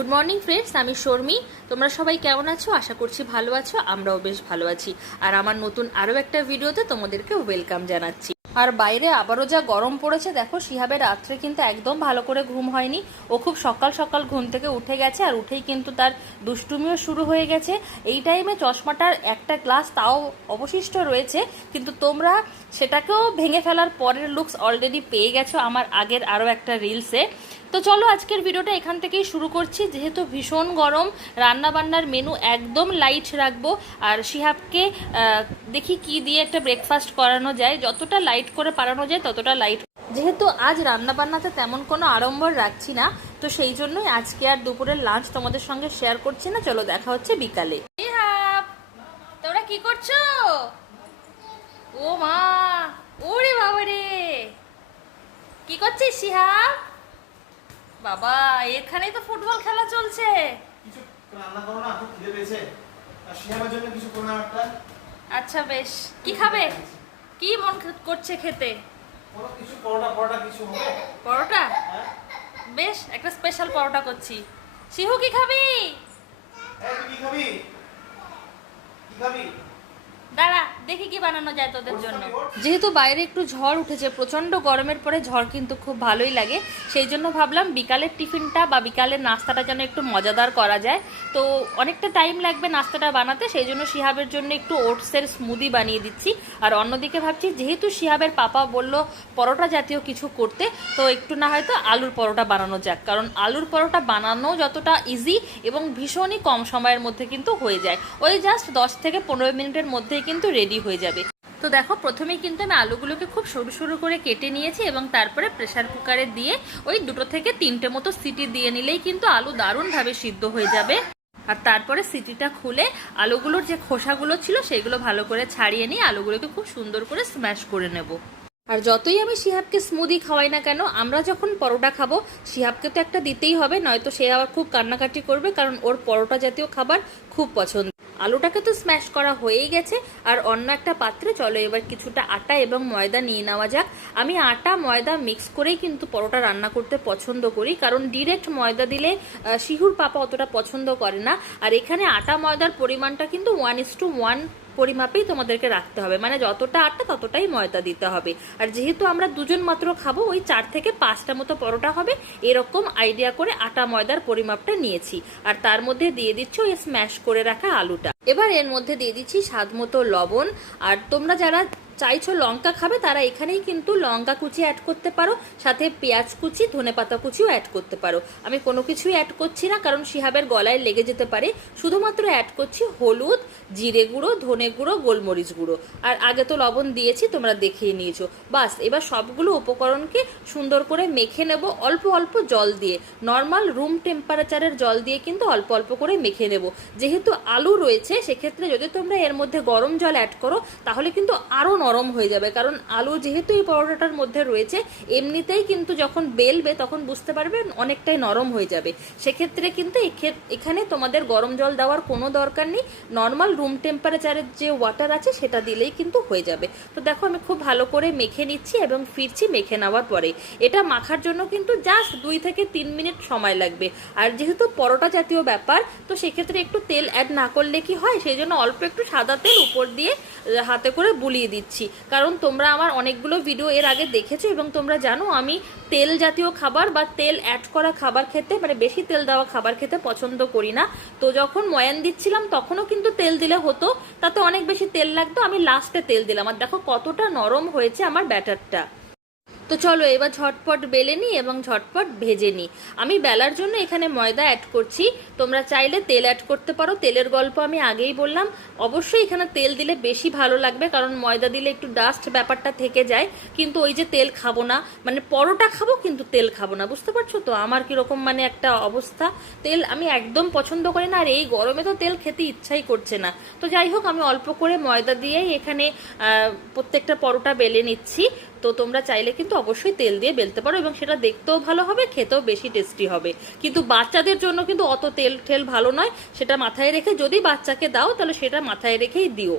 Good morning friends আমি শর্মি। তোমরা সবাই কেমন আছো? আশা করছি ভালো আছো। আমরাও বেশ ভালো আছি। আর আমার নতুন আরও একটা ভিডিওতে তোমাদেরকে ওয়েলকাম জানাচ্ছি। আর বাইরে আবারও যা গরম পড়েছে, দেখো, শিহাবের রাত্রে কিন্তু একদম ভালো করে ঘুম হয়নি। ও খুব সকাল সকাল ঘুম থেকে উঠে গেছে আর উঠেই কিন্তু তার দুষ্টুমিও শুরু হয়ে গেছে। এই টাইমে চশমাটার একটা গ্লাস তাও অবশিষ্ট রয়েছে, কিন্তু তোমরা সেটাকেও ভেঙে ফেলার পরের লুকস অলরেডি পেয়ে গেছো আমার আগের আরও একটা রিলসে তো চলো আজকের ভিডিওটা এখান থেকেই শুরু করছি। যেহেতু ভীষণ গরম রান্না বান্নার মেনু একদম লাইট রাখব। আর শিহাবকে দেখি কি দিয়ে একটা ব্রেকফাস্ট করানো যায়। যতটা লাইট করে পারানো যায়, ততটা লাইট যেহেতু আজ রান্না বান্নাতে তেমন কোনো আড়ম্বর রাখছি না, তো সেই জন্যই আজকে আর দুপুরের লাঞ্চ তোমাদের সঙ্গে শেয়ার করছি না। চলো দেখা হচ্ছে বিকালে। তোমরা কি করছ? ও মা, ওরে বাবা রে কি করছিস শিহাব? বাবা এখানেই তো ফুটবল খেলা চলছে। কিছু রান্না করো না খুব খিদে পেয়েছে। আর শিয়ামের জন্য কিছু করো না একটা আচ্ছা বেশ। কি খাবে? কি মন করছে খেতে? কিছু পরোটা পরোটা কিছু হবে? পরোটা? হ্যাঁ। বেশ একটা স্পেশাল পরোটা করছি। শিহু কি খাবি? এই তুই কি খাবি? কি খাবি? দেখি কি বানানো যায় তোদের জন্য। যেহেতু বাইরে একটু ঝড় উঠেছে প্রচণ্ড গরমের পরে ঝড় কিন্তু খুব ভালোই লাগে। সেই জন্য ভাবলাম বিকালের টিফিনটা বা বিকালের নাস্তাটা যেন একটু মজাদার করা যায়। তো অনেকটা টাইম লাগবে নাস্তাটা বানাতে সেই জন্য শিহাবের জন্য একটু ওটসের স্মুদি বানিয়ে দিচ্ছি। আর অন্যদিকে ভাবছি যেহেতু শিহাবের পাপা বলল পরোটা জাতীয় কিছু করতে তো একটু না হয়তো আলুর পরোটা বানানো যাক। কারণ আলুর পরোটা বানানো যতটা ইজি এবং ভীষণই কম সময়ের মধ্যে কিন্তু হয়ে যায়। ওই জাস্ট দশ থেকে পনেরো মিনিটের মধ্যেই কিন্তু রেডি হয়ে যাবে। তো দেখো, প্রথমেই কিন্তু আমি আলুগুলোকে খুব সরু সরু করে কেটে নিয়েছি এবং তারপরে প্রেসার কুকারে দিয়ে ওই দুটো থেকে তিনটে মতো সিটি দিয়ে নিলেই কিন্তু আলু দারুণভাবে সিদ্ধ হয়ে যাবে। আর তারপরে সিটিটা খুলে আলুগুলোর যে খোসাগুলো ছিল সেগুলো ভালো করে ছাড়িয়ে নিয়ে আলুগুলোকে খুব সুন্দর করে স্ম্যাশ করে নেব। আর যতই আমি শিহাবকে স্মুদি খাওয়াই না কেন, আমরা যখন পরোটা খাব শিহাবকে তো একটা দিতেই হবে, নয়তো সে আবার খুব কান্নাকাটি করবে, কারণ ওর পরোটা জাতীয় খাবার খুব পছন্দ। আলুটাকে তো স্ম্যাশ করা হয়েই গেছে। আর অন্য একটা পাত্রে, চলো এবার কিছুটা আটা এবং ময়দা নিয়ে নেওয়া যাক। আমি আটা, ময়দা মিক্স করেই কিন্তু পরোটা রান্না করতে পছন্দ করি। কারণ ডিরেক্ট ময়দা দিলে শিহুর পাপা অতটা পছন্দ করে না। আর এখানে আটা, ময়দার পরিমাণটা কিন্তু ওয়ান ইস টু ওয়ান পরিমাপেই তোমাদেরকে রাখতে হবে। মানে যতটা আটা ততটাই ময়দা দিতে হবে। আর যেহেতু আমরা দুজন মাত্র খাব, ওই চার থেকে পাঁচটা মতো পরোটা হবে। এরকম আইডিয়া করে আটা ময়দার পরিমাপটা নিয়েছি। আর তার মধ্যে দিয়ে দিচ্ছি ওই স্ম্যাশ করে রাখা আলুটা। এবার এর মধ্যে দিয়ে দিচ্ছি স্বাদ মতো লবণ। আর তোমরা যারা চাইছো লঙ্কা খাবে, তারা এখানেই কিন্তু লঙ্কা কুচি অ্যাড করতে পারো, সাথে পেঁয়াজ কুচি, ধনে পাতা কুচিও অ্যাড করতে পারো। আমি কোনো কিছুই অ্যাড করছি না, কারণ শিহাবের গলায় লেগে যেতে পারে। শুধুমাত্র অ্যাড করছি হলুদ, জিরে গুঁড়ো, ধনে গুঁড়ো, গোলমরিচ গুঁড়ো। আর আগে তো লবণ দিয়েছি, তোমরা দেখিয়ে নিয়েছো। বাস, এবার সবগুলো উপকরণকে সুন্দর করে মেখে নেব অল্প অল্প জল দিয়ে। নর্মাল রুম টেম্পারেচারের জল দিয়ে কিন্তু অল্প অল্প করে মেখে নেব। যেহেতু আলু রয়েছে, সেক্ষেত্রে যদি তোমরা এর মধ্যে গরম জল অ্যাড করো, তাহলে কিন্তু আরও নরম হয়ে যাবে। কারণ আলু যেহেতু এই পরোটাটার মধ্যে রয়েছে, এমনিতেই কিন্তু যখন বেলবে তখন বুঝতে পারবে অনেকটাই নরম হয়ে যাবে। সেক্ষেত্রে কিন্তু এখানে তোমাদের গরম জল দেওয়ার কোনো দরকার নেই। নর্মাল রুম টেম্পারেচারের যে ওয়াটার আছে সেটা দিলেই কিন্তু হয়ে যাবে। তো দেখো, আমি খুব ভালো করে মেখে নিচ্ছি এবং ফিরছি মেখে নেওয়ার পরে। এটা মাখার জন্য কিন্তু জাস্ট দুই থেকে তিন মিনিট সময় লাগবে। আর যেহেতু পরোটা জাতীয় ব্যাপার, তো সেক্ষেত্রে একটু তেল অ্যাড না করলে কি হয়? সেই জন্য অল্প একটু সাদা তেল উপর দিয়ে হাতে করে বুলিয়ে দিচ্ছি। কারণ তোমরা আমার অনেকগুলো ভিডিও এর আগে দেখেছ এবং তোমরা জানো আমি তেল জাতীয় খাবার বা তেল অ্যাড করা খাবার খেতে মানে বেশি তেল দেওয়া খাবার খেতে পছন্দ করি না। তো যখন ময়ান দিচ্ছিলাম, তখনও কিন্তু তেল দিলে হতো, তাতে অনেক বেশি তেল লাগতো, আমি লাস্টে তেল দিলাম। আর দেখো কতটা নরম হয়েছে আমার ব্যাটারটা। তো চলো এবার ঝটপট বেলে নিই এবং ঝটপট ভেজে নিই। আমি বেলার জন্য এখানে ময়দা অ্যাড করছি। তোমরা চাইলে তেল অ্যাড করতে পারো। তেলের গল্প আমি আগেই বললাম। অবশ্যই এখানে তেল দিলে বেশি ভালো লাগবে কারণ ময়দা দিলে একটু ডাস্ট ব্যাপারটা থেকে যায়। কিন্তু ওই যে তেল খাব না মানে পরোটা খাব কিন্তু তেল খাব না, বুঝতে পারছ তো? আমার কীরকম মানে একটা অবস্থা। তেল আমি একদম পছন্দ করি না আর এই গরমে তো তেল খেতে ইচ্ছাই করছে না। তো যাই হোক, আমি অল্প করে ময়দা দিয়েই এখানে প্রত্যেকটা পরোটা বেলে নিচ্ছি। তো তোমরা চাইলে কিন্তু অবশ্যই তেল দিয়ে বেলতে পারো এবং সেটা দেখতেও ভালো হবে, খেতেও বেশি টেস্টি হবে। কিন্তু বাচ্চাদের জন্য কিন্তু অত তেল ঠেল ভালো নয়, সেটা মাথায় রেখে যদি বাচ্চাকে দাও, তাহলে সেটা মাথায় রেখেই দিও।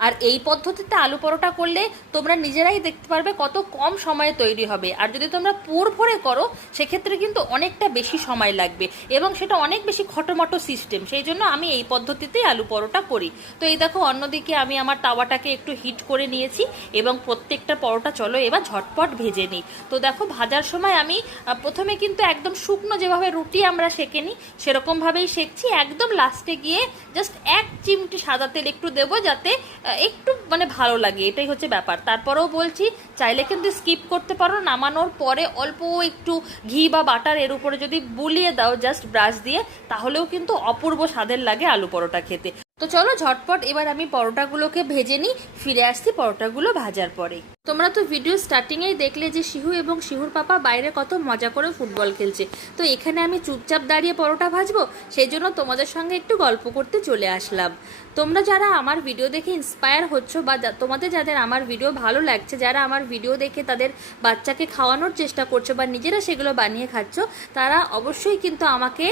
আর এই পদ্ধতিতে আলু পরোটা করলে তোমরা নিজেরাই দেখতে পারবে কত কম সময়ে তৈরি হবে। আর যদি তোমরা পুর ভরে করো, সেক্ষেত্রে কিন্তু অনেকটা বেশি সময় লাগবে এবং সেটা অনেক বেশি খটোমটো সিস্টেম সেই জন্য আমি এই পদ্ধতিতেই আলু পরোটা করি। তো এই দেখো, অন্যদিকে আমি আমার তাওয়াটাকে একটু হিট করে নিয়েছি এবং প্রত্যেকটা পরোটা চলো এবার ঝটপট ভেজে নিই। তো দেখো, ভাজার সময় আমি প্রথমে কিন্তু একদম শুকনো যেভাবে রুটি আমরা সেঁকে নিই, সেরকমভাবেই সেঁকছি। একদম লাস্টে গিয়ে জাস্ট এক চিমটি সাদা তেল একটু দেবো যাতে একটু মানে ভালো লাগে, এটাই হচ্ছে ব্যাপার। তারপরেও বলছি, চাইলে কিন্তু স্কিপ করতে পারো, নামানোর পরে অল্প একটু ঘি বা বাটার এর উপরে যদি বুলিয়ে দাও জাস্ট ব্রাশ দিয়ে, তাহলেও কিন্তু অপূর্ব স্বাদের লাগে আলু পরোটা খেতে। তো চলো ঝটপট, এবার আমি পরোটাগুলোকে ভেজে নিই, ফিরে আসছি পরোটাগুলো ভাজার পরে। তোমরা তো ভিডিও স্টার্টিংয়েই দেখলে যে শিহু এবং শিহুর পাপা বাইরে কত মজা করে ফুটবল খেলছে। তো এখানে আমি চুপচাপ দাঁড়িয়ে পরোটা ভাজবো, সেই জন্য তোমাদের সঙ্গে একটু গল্প করতে চলে আসলাম। তোমরা যারা আমার ভিডিও দেখে ইন্সপায়ার হচ্ছ বা তোমাদের যাদের আমার ভিডিও ভালো লাগছে, যারা আমার ভিডিও দেখে তাদের বাচ্চাকে খাওয়ানোর চেষ্টা করছ বা নিজেরা সেগুলো বানিয়ে খাচ্ছ, তারা অবশ্যই কিন্তু আমাকে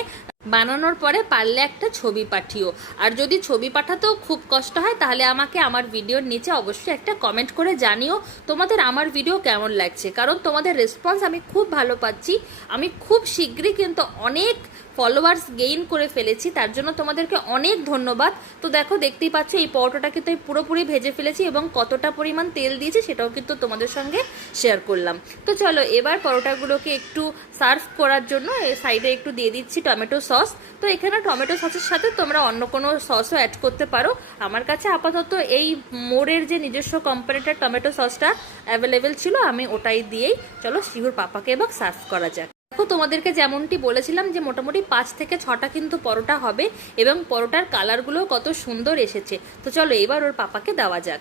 বানানোর পরে পারলে একটা ছবি পাঠিও। আর যদি ছবি পাঠাতেও খুব কষ্ট হয়, তাহলে আমাকে আমার ভিডিওর নিচে অবশ্যই একটা কমেন্ট করে জানিও তোমাদের আমার ভিডিও কেমন লাগছে। কারণ তোমাদের রেসপন্স আমি খুব ভালো পাচ্ছি। আমি খুব শীঘ্রই কিন্তু অনেক ফলোয়ার্স গেইন করে ফেলেছি, তার জন্য তোমাদেরকে অনেক ধন্যবাদ। তো দেখো, দেখতেই পাচ্ছ, এই পরোটাটাকে তো আমি পুরোপুরি ভেজে ফেলেছি এবং কতটা পরিমাণ তেল দিয়েছি সেটাও কিন্তু তোমাদের সঙ্গে শেয়ার করলাম। তো চলো, এবার পরোটাগুলোকে একটু সার্ভ করার জন্য সাইডে একটু দিয়ে দিচ্ছি টমেটো সস তো এখানে টমেটো সসের সাথে তোমরা অন্য কোনো সসও অ্যাড করতে পারো। আমার কাছে আপাতত এই মোড়ের যে নিজস্ব কোম্পানিটার টমেটো সসটা অ্যাভেলেবেল ছিল, আমি ওটাই দিয়েই, চলো, শিহুর পাপাকে এবার সার্ভ করা যাক। দেখো তোমাদেরকে যেমনটি বলেছিলাম যে মোটামুটি পাঁচ থেকে ছটা কিন্তু পরোটা হবে এবং পরোটার কালারগুলো কত সুন্দর এসেছে। তো চলো এবার ওর পাপাকে দেওয়া যাক।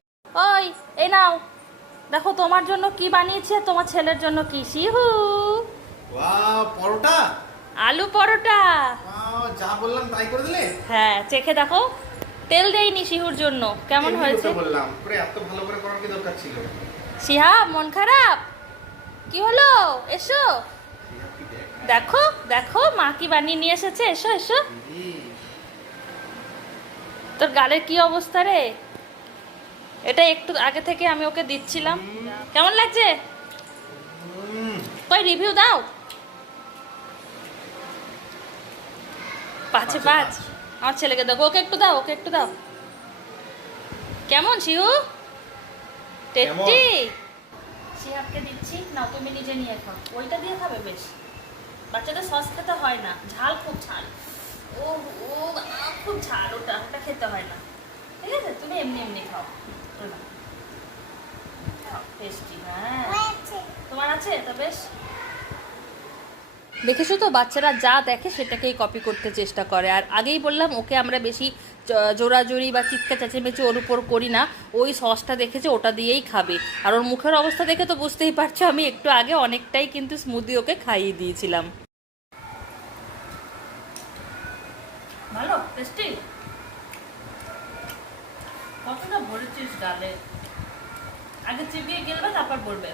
ওই এই নাও। দেখো তোমার জন্য কি বানিয়েছে তোমার ছেলের জন্য কি? শিহু। পরোটা? আলু পরোটা। যা বললাম তাই করে দিলে? হ্যাঁ চেখে দেখো। তেল দেইনি শিহুর জন্য। কেমন হয়েছে? বললাম। করে এত ভালো করে করার কি দরকার ছিল? শিহাব মন খারাপ? কি হলো? এসো। দেখ, দেখো মা কি বানিয়ে নিয়ে এসেছে? এসো এসো। তোর গালের কি অবস্থা রে? এটা একটু আগে থেকে আমি ওকে দিচ্ছিলাম। কেমন লাগছে? কই রিভিউ দাও। পাঁচে পাঁচে। আমার ছেলেকে দাও ওকে একটু দাও ওকে একটু দাও। কেমন শিহু টেস্টি? শিহাবকে দিচ্ছি। না তুমি নিজে নিয়ে খাও। ওইটা দিয়ে খাবে বেশ। বাচ্চাদের সস খেতে হয় না ঝাল খুব ঝাল। ও ও খুব ঝাল ওটা ওটা খেতে হয় না। ঠিক আছে? তুমি এমনি এমনি খাও। টেস্টি হ্যাঁ। তোমার আছে তো বেশ? দেখেছ তো? বাচ্চারা যা দেখে সেটাকেই কপি করতে চেষ্টা করে। আর আগেই বললাম ওকে আমরা বেশি জোরাজোরি বা চিৎকার চেঁচেমেচি ওর উপর করি না। ওই সসটা দেখেছে ওটা দিয়েই খাবে। আর ওর মুখের অবস্থা দেখে তো বুঝতেই পারছ আমি একটু আগে অনেকটাই কিন্তু স্মুদি ওকে খাইয়ে দিয়েছিলাম। ভালো? টেস্টি কতটা ভরেছিস ডালে? আগে চিবিয়ে গেলবে তারপর বলবে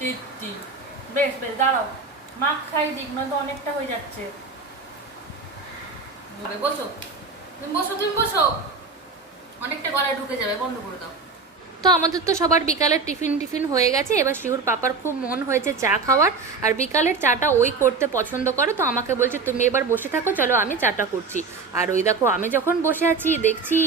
বেশ বেশ দাঁড়াও। মাখ খাই দিক নয়তো অনেকটা হয়ে যাচ্ছে। বলে, বসো। তুমি বসো তুমি বসো। অনেকটা গলায় ঢুকে যাবে বন্ধ করে দাও। তো আমাদের তো সবার বিকালের টিফিন টিফিন হয়ে গেছে। এবার শিহুর পাপার খুব মন হয়েছে চা খাওয়ার। আর বিকালের চাটা ওই করতে পছন্দ করে, তো আমাকে বলছে, তুমি এবার বসে থাকো, চলো আমি চাটা করছি। আর ওই দেখো, আমি যখন বসে আছি, দেখছি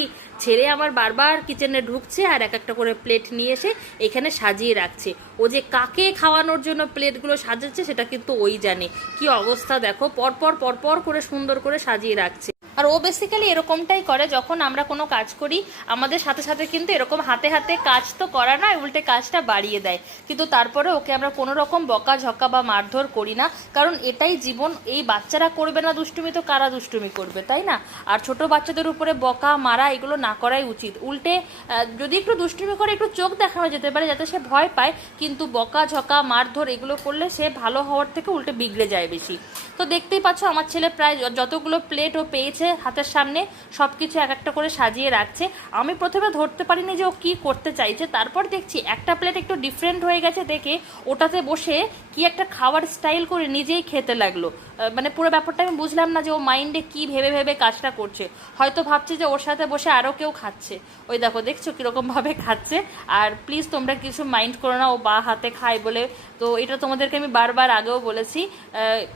ছেলে আমার বারবার কিচেনে ঢুকছে আর এক একটা করে প্লেট নিয়ে এসে এখানে সাজিয়ে রাখছে। ও যে কাকে খাওয়ানোর জন্য প্লেটগুলো সাজাচ্ছে, সেটা কিন্তু ওই জানে। কি অবস্থা দেখো, পরপর পরপর করে সুন্দর করে সাজিয়ে রাখছে। আর ও বেসিক্যালি এরকমটাই করে যখন আমরা কোনো কাজ করি, আমাদের সাথে সাথে কিন্তু এরকম হাতে হাতে কাজ তো করা না উল্টে কাজটা বাড়িয়ে দেয়। কিন্তু তারপরে ওকে আমরা কোনো রকম বকা ঝকা বা মারধর করি না, কারণ এটাই জীবন, এই বাচ্চারা করবে না দুষ্টুমি তো কারা দুষ্টুমি করবে, তাই না? আর ছোট বাচ্চাদের উপরে বকা মারা, এগুলো না করাই উচিত। উল্টে যদি একটু দুষ্টুমি করে, একটু চোখ দেখানো যেতে পারে যাতে সে ভয় পায়, কিন্তু বকা ঝকা মারধর এগুলো করলে সে ভালো হওয়ার থেকে উল্টে বিগড়ে যায় বেশি। তো দেখতেই পাচ্ছ আমার ছেলে প্রায় যতগুলো প্লেট ও পেয়েছে ধরছে হাতের সামনে সব কিছু এক একটা করে সাজিয়ে রাখছে। আমি প্রথমে ধরতে পারিনি যে ও কি করতে চাইছে, তারপর দেখছি একটা প্লেট একটু ডিফারেন্ট হয়ে গেছে দেখে ওটাতে বসে কি একটা খাওয়ার স্টাইল করে নিজেই খেতে লাগল। মানে পুরো ব্যাপারটা আমি বুঝলাম না যে ও মাইন্ডে কি ভেবে ভেবে কাজটা করছে। হয়তো ভাবছে যে ওর সাথে বসে আরও কেউ খাচ্ছে। ওই দেখো, দেখছ কীরকমভাবে খাচ্ছে? আর প্লিজ তোমরা কিছু মাইন্ড করো না, ও বা হাতে খায় বলে। তো এটা তোমাদেরকে আমি বারবার আগেও বলেছি।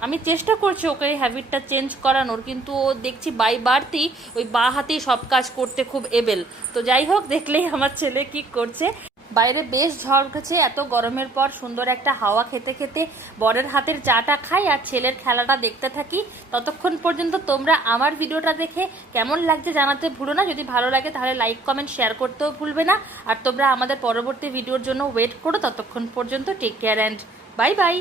আমি চেষ্টা করছি ওকে হ্যাবিটটা চেঞ্জ করানোর, কিন্তু ও দেখছি বাই বাড়তি, ওই বা হাতেই সব কাজ করতে খুব এবেল। তো যাই হোক, দেখলেই আমার ছেলে কি করছে। বাইরে বেশ ঝড় গেছে এত গরমের পর সুন্দর একটা হাওয়া খেতে খেতে বরের হাতের চাটা খাই আর ছেলের খেলাটা দেখতে থাকি। ততক্ষণ পর্যন্ত তোমরা আমার ভিডিওটা দেখে কেমন লাগছে জানাতে ভুলো না। যদি ভালো লাগে তাহলে লাইক কমেন্ট শেয়ার করতেও ভুলবে না। আর তোমরা আমাদের পরবর্তী ভিডিওর জন্য ওয়েট করো, ততক্ষণ পর্যন্ত take care and bye bye